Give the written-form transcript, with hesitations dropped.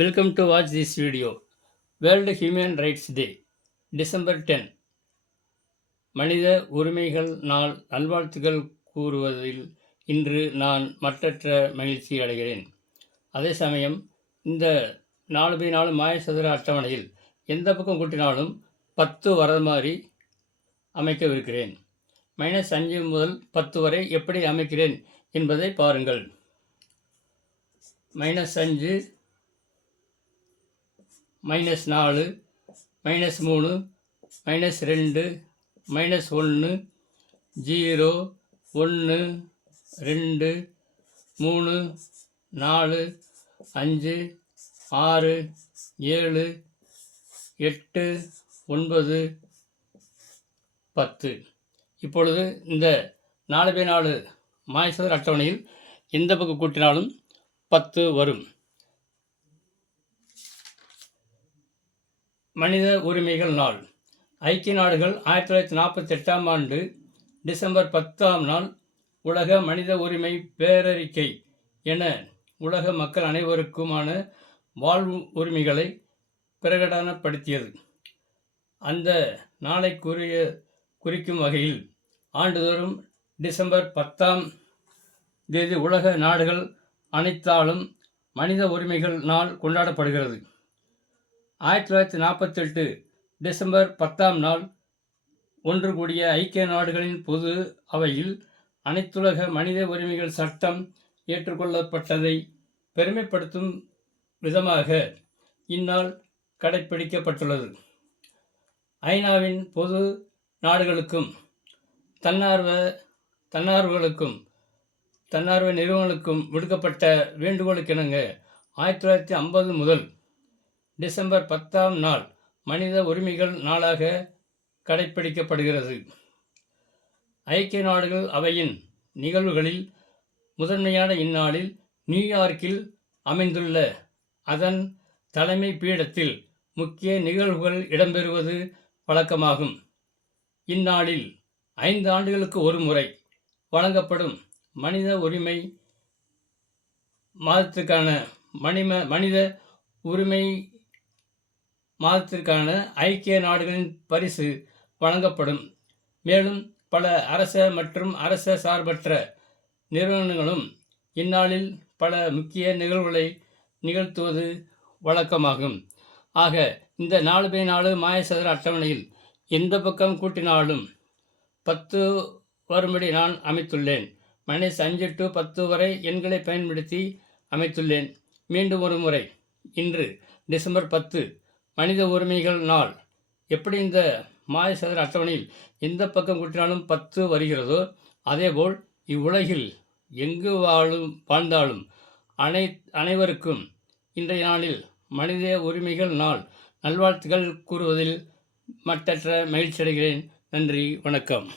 Welcome to watch this video. World Human Rights Day, December 10. மனித உரிமைகள் நாள் நல்வாழ்த்துக்கள் கூறுவதில் இன்று நான் மற்றற்ற மகிழ்ச்சி அடைகிறேன். அதே சமயம் இந்த 4x4 மாயசதுர அட்டவணையில் எந்த பக்கம் கூட்டினாலும் 10 வர மாதிரி அமைக்கவிருக்கிறேன். -5 முதல் 10 வரை எப்படி அமைக்கிறேன் என்பதை பாருங்கள். -5, -4, -3, -2, -1, 0, 1, 2, 3, 4, 5, 6, 7, 8, 9, 10. இப்பொழுது இந்த 4x4 மாயசதுர அட்டவணையில் எந்த பக்கம் கூட்டினாலும் 10 வரும். மனித உரிமைகள் நாள். ஐக்கிய நாடுகள் 1948ஆம் ஆண்டு டிசம்பர் 10ஆம் நாள் உலக மனித உரிமை பேரறிக்கை என உலக மக்கள் அனைவருக்குமான வாழ்வு உரிமைகளை பிரகடனப்படுத்தியது. அந்த நாளை குறிக்கும் வகையில் ஆண்டுதோறும் டிசம்பர் 10ஆம் தேதி உலக நாடுகள் அனைத்தாலும் மனித உரிமைகள் நாள் கொண்டாடப்படுகிறது. 1948 டிசம்பர் 10ஆம் நாள் ஒன்று கூடிய ஐக்கிய நாடுகளின் பொது அவையில் அனைத்துலக மனித உரிமைகள் சட்டம் ஏற்றுக்கொள்ளப்பட்டதை பெருமைப்படுத்தும் விதமாக இந்நாள் கடைப்பிடிக்கப்பட்டுள்ளது. ஐநாவின் பொது நாடுகளுக்கும் தன்னார்வ நிறுவனங்களுக்கும் விடுக்கப்பட்ட வேண்டுகோளுக்கிணங்க 1950 முதல் டிசம்பர் 10ஆம் நாள் மனித உரிமைகள் நாளாக கடைப்பிடிக்கப்படுகிறது. ஐக்கிய நாடுகள் அவையின் நிகழ்வுகளில் முதன்மையான இந்நாளில் நியூயார்க்கில் அமைந்துள்ள அதன் தலைமை பீடத்தில் முக்கிய நிகழ்வுகள் இடம்பெறுவது வழக்கமாகும். இந்நாளில் 5 ஆண்டுகளுக்கு ஒரு முறை வழங்கப்படும் மனித உரிமை மாதத்திற்கான ஐக்கிய நாடுகளின் பரிசு வழங்கப்படும். மேலும் பல அரச மற்றும் அரச சார்பற்ற நிறுவனங்களும் இந்நாளில் பல முக்கிய நிகழ்வுகளை நிகழ்த்துவது வழக்கமாகும். ஆக இந்த 4x4 மாயசதுர அட்டவணையில் எந்த பக்கம் கூட்டினாலும் 10 வரும்படி நான் அமைத்துள்ளேன். -5 to 10 வரை எண்களை பயன்படுத்தி அமைத்துள்ளேன். மீண்டும் ஒரு முறை, இன்று டிசம்பர் 10 மனித உரிமைகள் நாள். எப்படி இந்த மாயசதுர அட்டவணையில் எந்த பக்கம் கூட்டினாலும் 10 வருகிறதோ, அதேபோல் இவ்வுலகில் எங்கு வாழ்ந்தாலும் அனைவருக்கும் இன்றைய நாளில் மனித உரிமைகள் நாள் நல்வாழ்த்துக்கள் கூறுவதில் மற்றற்ற மகிழ்ச்சி அடைகிறேன். நன்றி, வணக்கம்.